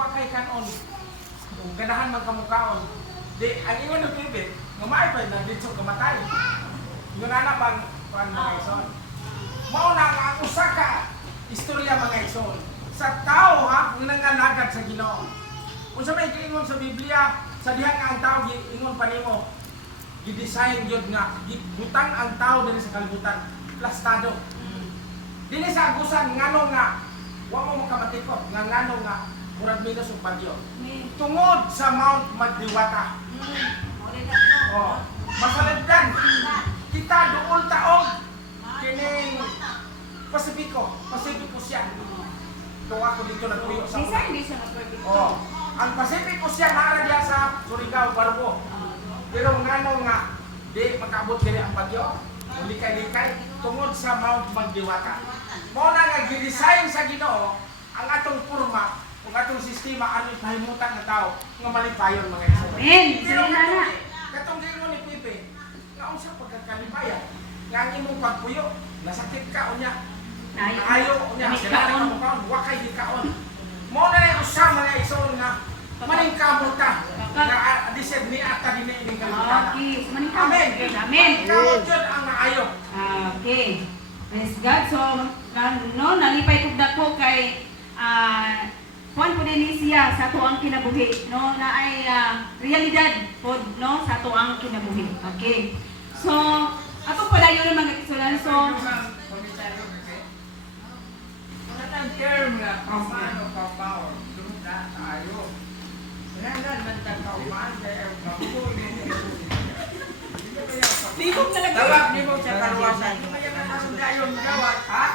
wakay kanon. Kung ganahan man kamukaon. Di, ang ingon ng bibit, nga maipay na dito kamatay. Yun na bang mga ison. Mauna nga ang usa ka istorya mga ison. Sa tao ha, kung nanganagad sa Ginoo. Kung sa may giingon sa Biblia, sa diha nga ang tao giingon pa nimo, gidesign gyud nga gibutang ang tao dinhi sa kalibutan, plastado. Dinhi sa agusan ngano nga wa mo makamatikot nga ngano nga murag minus ug bagyo. Tungod sa Mount Magdiwata. Oh, masalagdan kita duol taog kining Pasifiko siya. Kung ako dito nagpuyo sa oh, ang Pasifiko siya naara diya sa Surigao, Barbo. Pero ngano nga di makabot diri ang bagyo, likay-likay tungod sa Mount Magdiwata. Mo na nga gidesign sa Ginoo ang atong porma ug atong sistema aron pahimutan ng tao nga malipayon mga igsoon. Amen. Pero katong gingon ni Pipe, nga unsa pagkakalipayan? Nga ang imong pagpuyo, nasakit ka unya. Ayaw unya, sila ka mo kaon, wa kay gikaon. Mo na usa mga igsoon nga maningkamot ka. Nga dised ni ata dinhi ning kalibutan. Okay, so maningkamot. Amen. Amen. Maningkamot jud ang naayo. Okay. Praise God. So, no, nalipay kog dako kay kuan po din siya sa tuang kinabuhi, no, na ay realidad po, no, sa tuang kinabuhi. Okay. So, ako pala yun ang mga kisulan. So, ang term na paano pa-power, doon na tayo. Nandan man tagkauman, kaya ang kampul, tibok talaga. tawag ni mo sa karuwasan. Hindi mo yan ang dayon gawat, ha?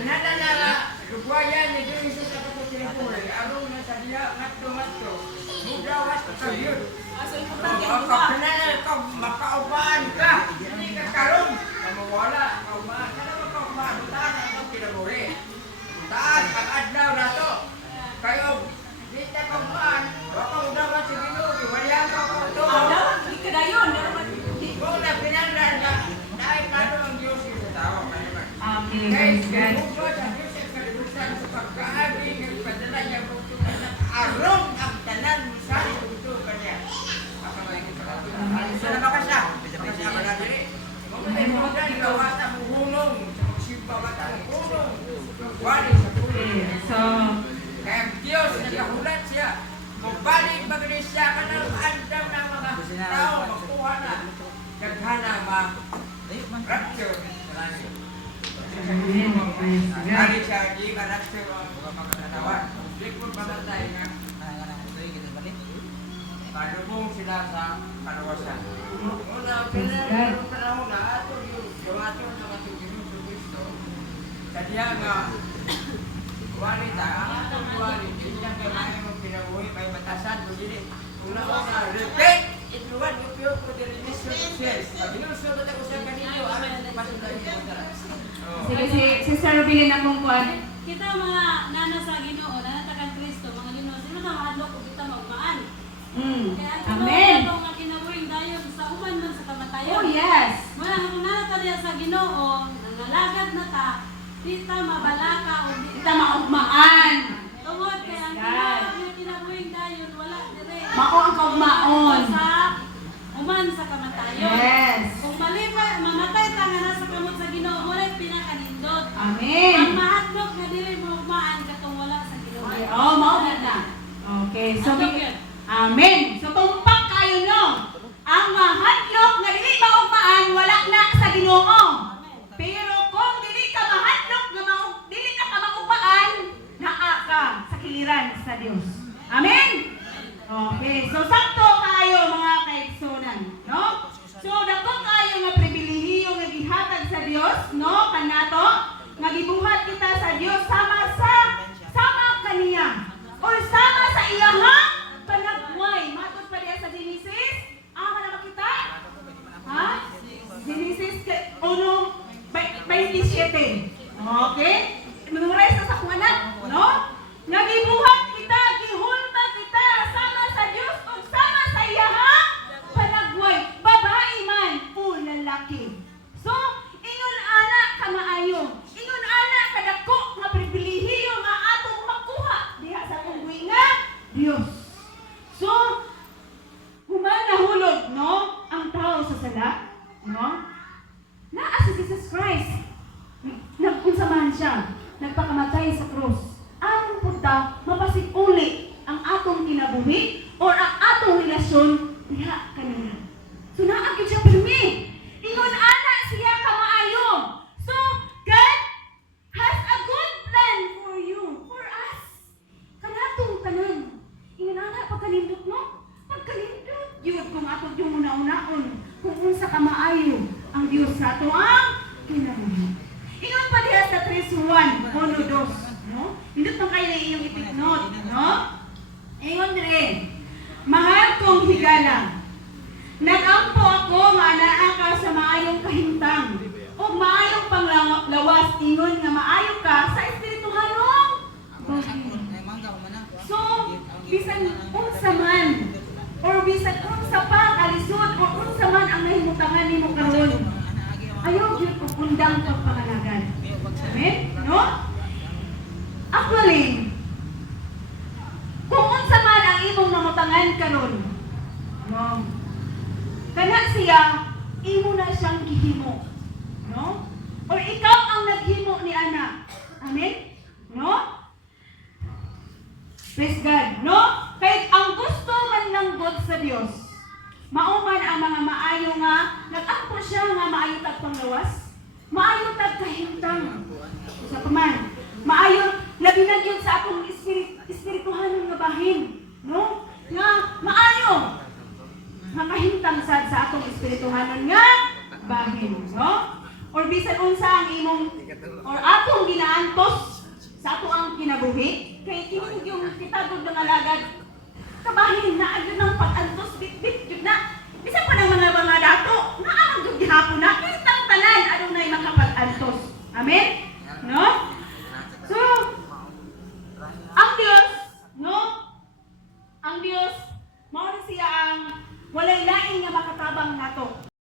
Nandan na lugwayan ni doon isa sa pagkasilipuri. Araw na sa diya, ngatto-ngatto. Mudawas sa yun. So, importante ang Kapag ka makaupaan ka, hindi ka karong. Kamawala, kaumaan. Kada makaumaan, butaan ang kinaburi. Butaan, ang adlaw na to. Kayo, di ta kaumaan. Baka udawan si Ginoo, wala ka pa ito. dapat hindi ka dayon. Kung na pinandan na, dahil kano ang Diyos yung tao. Okay, Guys, praise God. kung sa Diyos ang kalibutan sa pagkaabing ang padala niya butukan na arong ang tanan sa butukan niya. Isa na ba ka siya? Isa ba na diri? Ay mo ka gawa sa muhulong, sa magsimba ba ta muhulong? Wali sa Okay, pulo. so, Kaya ang Diyos nakahulat siya. Magbalik magres siya ka ng andam ng mga tao magkuha na. Daghana ma-rapture. amen. Praise God. Hari siya di ma-rapture ang mga katawan. Di ko pamatay nga. Padubong sila sa kalawasan. Una, pinarang panahon na ato yung ato ng ating Ginoo Kristo. Kaya nga, walita, ang atong walita, hindi lang kailangan mong pinabuhi, may batasan mo dili. Una repent, itluwan, upyo ko the remission of sins. Pag inusunod ako sa kanino, amin pasulan yung madalas. Sige, si Sister Rubilin akong kuan. Kita mga nana sa Ginoo, nanatakan Kristo, mga Ginoo, sino na mahadlok o kita magmaan? Kaya ang Amen. Ginoo nga kinabuhing dayon sa uman man sa kamatayon. Oh, yes. Muna kung nanata diya sa Ginoo, nangalagad na ta, kita mabalaka o Kita maugmaan. Tungod kay ang Yes. Ginoo nga kinabuhing dayon wala dire. Mao ang kaugmaon. Sa uman sa kamatayon. Yes. Kung mamatay ta nga nasa kamot sa Ginoo, walay pinakanindot. Ang Amen. mahadlok nga dili mo ugmaan katong wala sa Ginoo. Okay, oh, mao na. Okay, so Hadlok yun. amen. So tumpak kayo no. Ang mahadlok nga dili maugmaan wala na sa Ginoo. Pero kung dili ka mahadlok nga dili na ka maugmaan, naa ka sa kiliran sa Dios. Amen. Okay, so sakto kayo mga kaigsunan, no? So dako kayo nga pribilehiyo nga gihatag sa Dios, no? Kanato nga gibuhat kita sa Dios sama kaniya o sama sa iyahang panagbuhay. Matod pa diya sa Genesis. Ama na makita? Ha? Genesis 1:27. Okay? Memorize na sa kung anak, no? Nagibuhat kita, gihulma kita sama sa Dios o sama sa Dios. So, humanahulog, no, ang tao sa sala, no? Naa si Jesus Christ. Nagkunsaman siya, nagpakamatay sa krus. Aron punta, mapasig-uli ang atong kinabuhi or ang atong relasyon diha kanila. So, naagid siya pirmi. Ingon ana siya kamaayo. So, God has a good plan for you, for us. Kanatong tanan. Ingon ana pagkalindot mo. Pagkalindot. Yun kung ato yung una-unaon. Kung unsa kamaayo ang Dios sa ato ang kinabuhi. Ingon pa diha sa 3:1, 1:2, no? Indot man kayo na iyong itiknot, no? Ingon dire, mahal kong higala, nagampo ako nga anaa ka sa maayong kahimtang o maayong panglawas, ingon nga maayo ka sa espirituhanong buhi. So, bisan unsa man or bisan unsa pa kalisod o unsa man ang nahimutangan nimo karon, ayaw gyud ko undang pagpangalagan. Amen? No? Actually, kung unsa man ang imong namutangan karon, no? Kana siya, imo na siyang gihimo. No? Or ikaw ang naghimo ni ana. Amen? No? Praise God. No? Kaya ang gusto man ng God sa Dios, mauman ang mga maayo nga, nag-ampo siya nga maayo tag panglawas, maayo tag kahimtang. Sa paman, maayo, labi na yun sa atong espirituhanon nga bahin. No? Nga, maayo. Makahintang sad sa atong espirituhanon nga bahin, no? Or bisan unsa ang imong or atong ginaantos sa ato ang kinabuhi kay kini yung kitagod ng alagad kabahin na agad ng pag-antos bit-bit jud na bisan pa ng mga dato naa man jud gihapon na kitang tanan adunay makapag-antos. Amen, no? So ang Dios, no? Ang Dios mao siya ang walay lain nga makatabang nato.